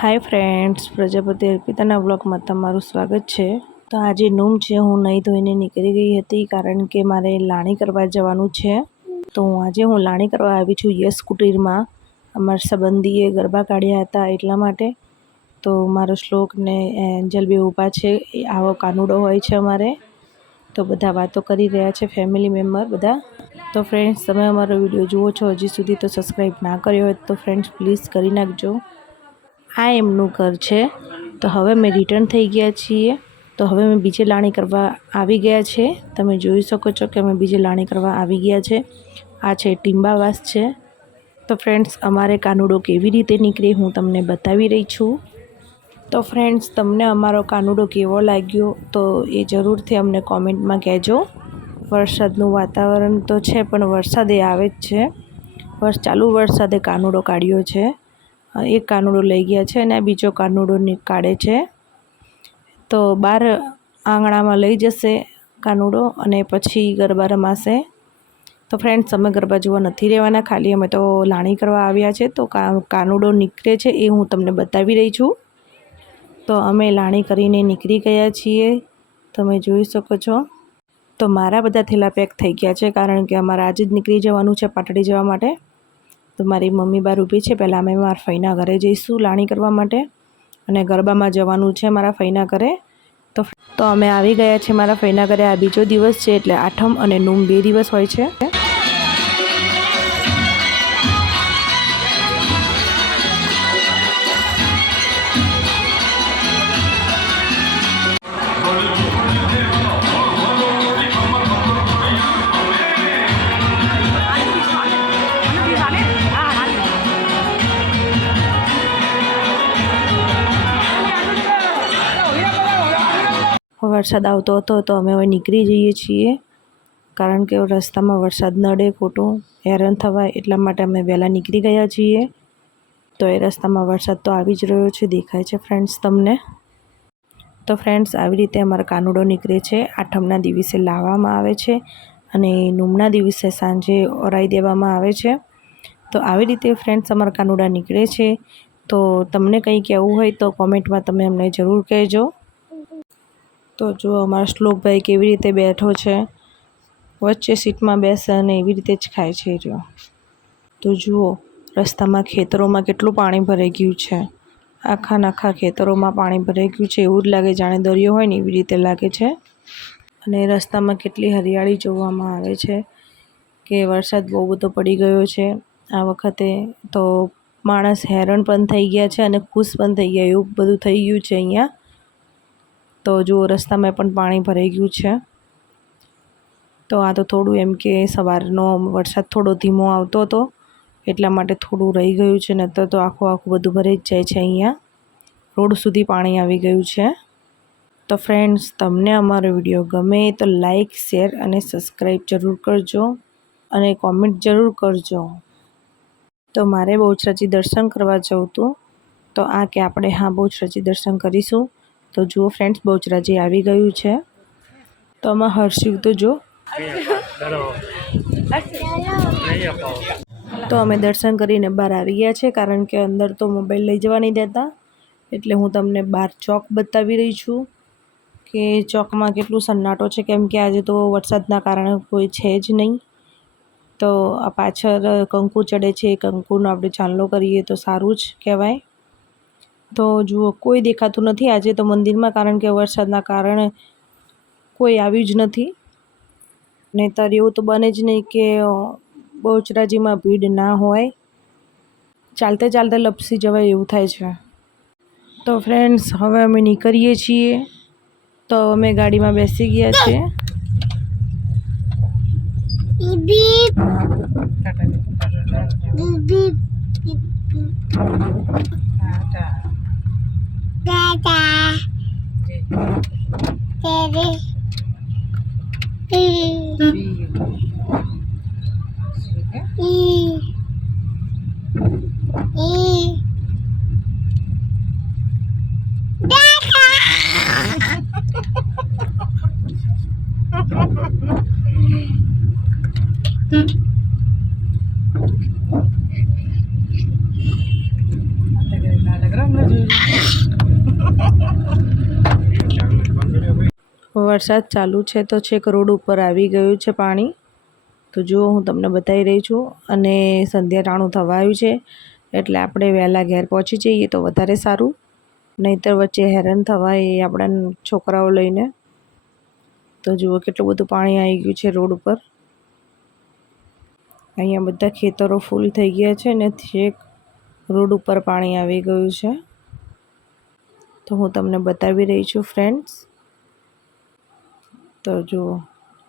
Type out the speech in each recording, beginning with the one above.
Hi friends, Prajapati अर्पिताना ब्लॉगमां तमारुं स्वागत है। तो आज नूम है, हूँ नहीं धोईने निकली गई थी कारण के मारे लाणी करवा जवानुं छे। तो आज हूँ लाणी करवा आवी छुं यश कुटीर में। अमारा संबंधीए गरबा काढ्या हता एटला माटे। तो मारो श्लोक ने एंजल बे ऊभा छे। आवो कानुडो होय छे अमारे। तो बधा वातो करी रह्या छे, फैमिली मेम्बर बधा। तो फ्रेंड्स, तमे अमारो विडियो जुओ छो हजी सुधी तो सब्सक्राइब ना कर्यो होय तो फ्रेंड्स प्लीज करी नाखजो। आ एमनुं घर छे। तो हवे मैं रिटर्न थई गया छीए। तो हवे मैं बीजे लाणी करवा आवी गया छे। तमे जोई शको छो कि अमे बीजे लाणी करवा आवी गया छे। आ छे टीम्बावास छे। तो फ्रेंड्स, अमारे कानुडो केवी रीते निकळे हूँ तमने बतावी रही छूं। तो फ्रेंड्स, तमने अमारो कानुडो केवो लाग्यो तो ए जरूरथी अमने कॉमेंट में कहेजो। वरसादनुं वातावरण तो छे पण वरसादे आवे ज छे। चालू वरसादे कानुडो काढ्यो छे। एक कानुडो लई गया है ने बीजो कानुडो काढ़े छे। तो बार आंगणा में लई जशे कानुडो अने पछी गरबा रमाशे। तो फ्रेंड्स, अमे गरबा जोवा नथी रहेवाना, खाली अमे तो लाणी करवा आव्या छे। तो कानुडो निकळे छे ए हूँ तमने बतावी रही छूं। तो अमे लाणी करीने निकળી गया छीए। तमे जोई शको छो। तो मारा बधा थेला पेक थई गया छे कारण के अमारे आज ज निकળી जवानुं छे पाटड़ी जवा माटे। तो मारी मम्मी बार ऊभी छे। पहला अमे मारा फईना घरे जईशुं लाणी करवा माटे अने गरबामां जवानुं छे मारा फईना घरे। तो अमे आवी गया छे मारा फईना घरे। आ बीजो दिवस छे एटले आठम अने नूम 2 दिवस होय छे। वरसाद आवतो हतो तो अमे हवे निकળી जईए छीए कारण के रस्ता में वरसाद नड़े खोटो हैरान थवाय एटला माटे अमे वहेला निकળી गया छीए। तो ए रस्ता में वरसाद तो आवी ज रह्यो छे, देखाय छे फ्रेंड्स तमने। तो फ्रेंड्स, आवी रीते अमारो कानुडो निकळे छे। आठमना दिवसे लाववामां आवे छे अने नूमना दिवसे सांजे ओराई देवामां आवे छे। तो आवी रीते फ्रेंड्स अमारा कानुडा निकळे छे। तो तमने कंई कहेवुं होय तो कॉमेंट में तमे अमने जरूर कहेजो। तो जो अमारा श्लोक भाई केवी रीते बैठो छे, वच्चे सीट में बेसे अने एवी रीते ज खाय छे जो। तो जुओ रस्ता में खेतरों में केटलुं पाणी भराई गयुं छे। आखा नाखा खेतरों में पाणी भराई गयुं छे। एवुं ज लागे जाणे दरियो होय ने एवी रीते लागे छे। अने रस्ता में केटली हरियाળી जोवामां आवे छे के वरसाद बहु बधो पड़ी गयो छे आ वखते। तो माणस हैरान पण थई गया छे अने खुश पण थई गया, एवुं बधुं थई गयुं छे अहींया। तो जो रस्ता में पण पाणी भराई गयुं छे। तो आ तो थोड़ुं एम के सवारनो वरसाद थोड़ो धीमो आवतो हतो एटला माटे थोड़ुं रही गयुं छे, नहीतर तो आखुं बधुं भराई ज जाय छे। अहींया रोड सुधी पाणी आवी गयुं छे। तो फ्रेंड्स, तमने अमारो विडियो गमे तो लाइक, शेर अने सब्सक्राइब जरूर करजो अने कॉमेंट जरूर करजो। तो मारे बहुचराजी दर्शन करवा जवुं हतुं। तो आ के आपणे हाँ बहुचराजी दर्शन करीशुं। तो जुओ फ्रेंड्स, बहुचराजी आवी गयुं छे। तो आमां हर्षिव तो जो। तो अमे दर्शन करीने बहार आवी गया छे कारण के अंदर तो मोबाइल लई जवा नहीं देता। एटले हूँ तमने बहार चौक बतावी रही छूं के चौक में केटलुं सन्नाटो छे, केम के आज तो वरसादना कारणे कोई छे ज नहीं। तो आ पाछळ कंकु चढ़े छे, कंकुनो आपणे चांदलो करीए तो सारूं ज कहेवाय। तो जुओ कोई देखातुं नथी आज तो मंदिर में कारण के वरसादना कारणे कोई आव्युं ज नथी। नहीतर एवुं तो बने ज नहीं के बहुचराजी में भीड़ ना होय। चालते चालते लपसी जवाय एवुं थाय छे। तो फ्रेंड्स, हवे अमे निकळीए छीए। तो अमे गाड़ी में बेसी गया छे। વરસાદ ચાલુ છે તો છેક રોડ ઉપર આવી ગયું છે પાણી. તો જુઓ હું તમને બતાવી રહી છું. અને સંધ્યા ટાણું થવા આવ્યું છે એટલે આપણે વહેલા ઘેર પહોંચી જઈએ તો વધારે સારું, નહીંતર વચ્ચે હેરાન થવાય એ આપણા છોકરાઓ લઈને. તો જુઓ કેટલું બધું પાણી આવી ગયું છે રોડ ઉપર. અહીંયા બધા ખેતરો ફૂલ થઈ ગયા છે ને છેક રોડ ઉપર પાણી આવી ગયું છે. તો હું તમને બતાવી રહી છું ફ્રેન્ડ્સ. તો જુઓ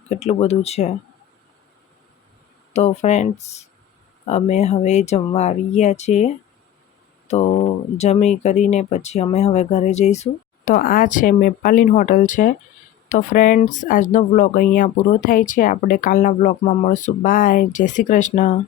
કેટલું બધું છે. તો ફ્રેન્ડ્સ અમે હવે જમવા આવી ગયા છીએ. તો જમી કરીને પછી અમે હવે ઘરે જઈશું. તો આ છે મેપાલીન હોટલ છે. તો ફ્રેન્ડ્સ આજનો વ્લોગ અહીંયા પૂરો થાય છે. આપણે કાલના વ્લોગમાં મળશું. બાય, જય શ્રી કૃષ્ણ.